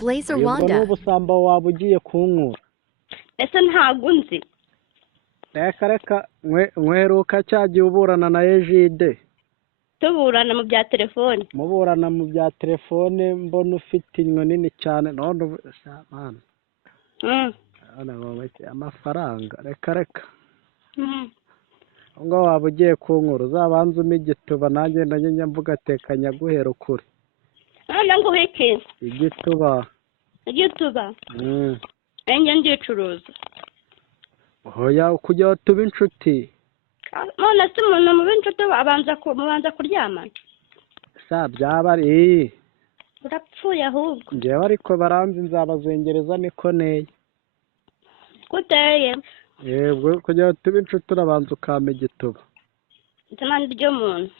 Blazer ubwo Wanda. n'ubusambo waba ugiye kunkura ese ntabwo nzi reka nkweruka cyagiye uburana na Ejide tuburana mu bya telefone muburana mu bya telefone mbona ufite inyo nini cyane none mana amafaranga reka ngo waba ugiye kunkura uzabanza umpe igituba nanjye ndajya mvuga tekanya guhera ukuri none ngo iki igituba enye ndicuruza hoya kujya tuba inshuti none se umuntu mu b'inshuti mubanza kuryamana sa byaba ari urapfuye ahubwo njyewe ariko baranzi nzabazengereza niko neye guteye yego kujya tuba inshuti urabanza ukampa igituba izina ry'umuntu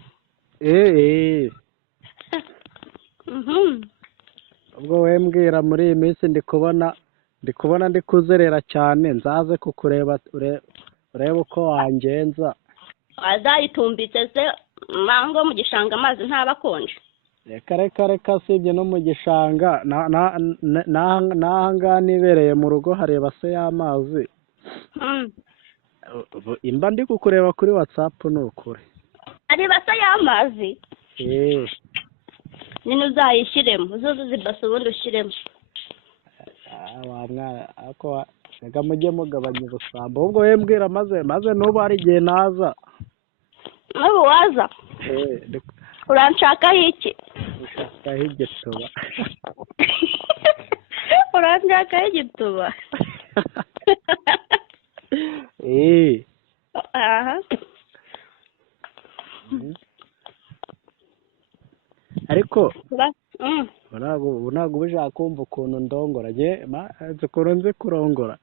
ubwo we mbwira muri iyi minsi ndi kubona ndi kuzerera cyane nzaze kukureba urebe uko wangenza wazayitumbitse se mango mu gishanga amazi ntaba akonje reka sibye no mu gishanga n'ahangaha nibereye mu rugo hareba se y'amazi imba ndi kukureba kuri watsapu ni ukuri areba se y'amazi nyine uzayishyiremo uzuze ibase ubundi ushyiremo wa mwana ariko reka mujye mugabanya ubusambo ubwo we mbwira maze n'ubu hari igihe naza n'ubu waza uranshakaho iki ushakaho igituba uranshakaho igituba aha ariko ubu ntabwo uba ushaka kumva ukuntu ndongora ukuntu nzi kurongora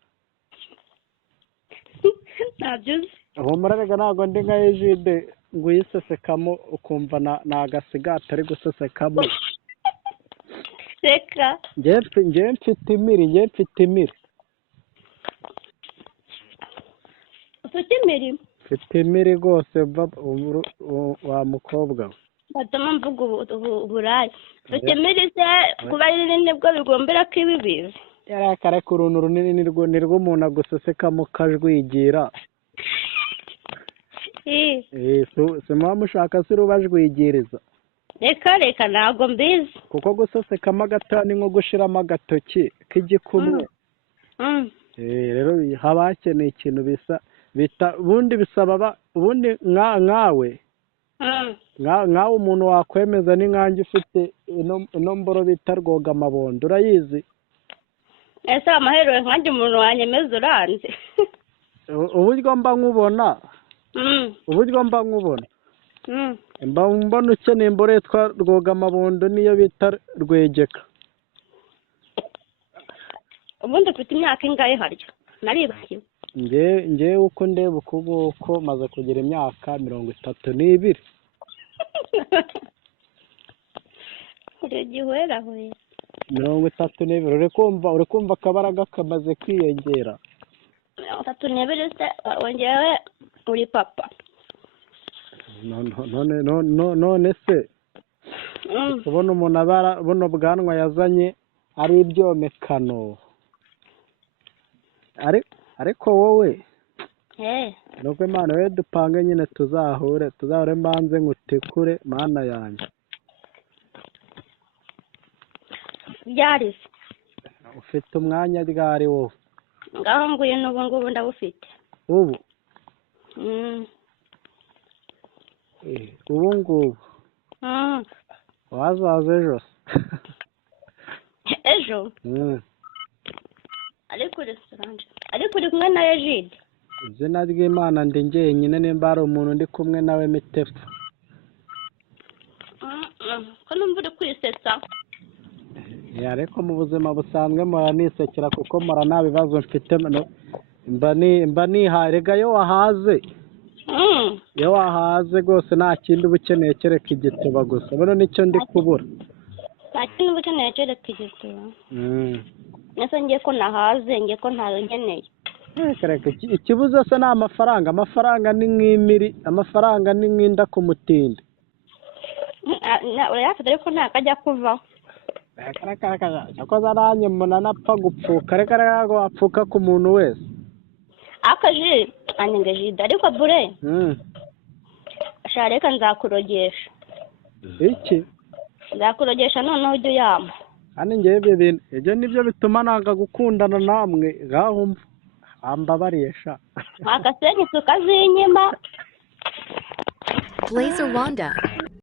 ntabyo uzi humura reka ntabwo ndi nka Ejide ngo uyisesekamo ukumva ni agasigati ari gusesekamo reka njyewe mfite imiri ufite imirimo mfite imiri rwose wa mukobwa we batuma mvuga uburaya ufite imiri se kuba ari rinini bwo bigombera ko ibi bizi reka uruntu runini ni rwo umuntu agusesekamo ukajwigira si muba mushaka se urubajwigiriza reka ntabwo mbizi kuko gusesekamo agatoya ni nko gushiramo agatoki k'igikumwe rero haba hakeneye ikintu ubundi bisaba ubundi nkawe umuntu wakwemeza n'inkange ufite ino mboro bita rwogamabondo urayizi ese amaherewe nkange umuntu wanyemeza uranze uburyo mba nkubona mba mbona ukeneye imboro yitwa rwogamabondo niyo bita rwegeka ubundi ufite imyaka ingahe harya naribagiwe ngewe uko ndeba uku nguko maze kugira imyaka 32 uragihwerahuye 32 uri kumva akabaraga kamaze kwiyongera 32 se wongewe uri papa none se ubona umuntu buno bwanwa yazanye ari ibyomekano ariko wowe nuko Imana we dupange nyine tuzahure mbanze ngutekure mana yanjye byari ufite umwanya ryari wowe ngaho nguye n'ubu ngubu ndabufite ubu ngubu wazaza ejo ejo ariko uri kumwe na Ejide izina ry'Imana ndi njyenyine nimba hari umuntu ndi kumwe nawe mitefu ko numva uri kwisetsa ariko mu buzima busanzwe muranisekera kuko nta bibazo mfite mba nihaye rega iyo wahaze rwose nta kindi uba ukeneye kereka igituba gusa bino nicyo ndi kubura nta kindi uba ukeneye kereka igituba nese ngiye ko nahaze ngiye ko ntayo nkeneye ikibuze se ni amafaranga ni nk'imiri amafaranga ni nk'inda ku mutindi urayafite ariko ntakajya kuvaho cyakoze nanjye mbona napfa gupfuka reka ngo wapfuka ku muntu wese akaji anenge jida ariko bure ashaka reka nzakurogesha iki nzakurogesha noneho ujye uyama kandi ngewe ibyo bintu ibyo nibyo bituma nanga gukundana namwe ngaho mva ambabariye sha akasenyi tukazinyima Blazer Wanda.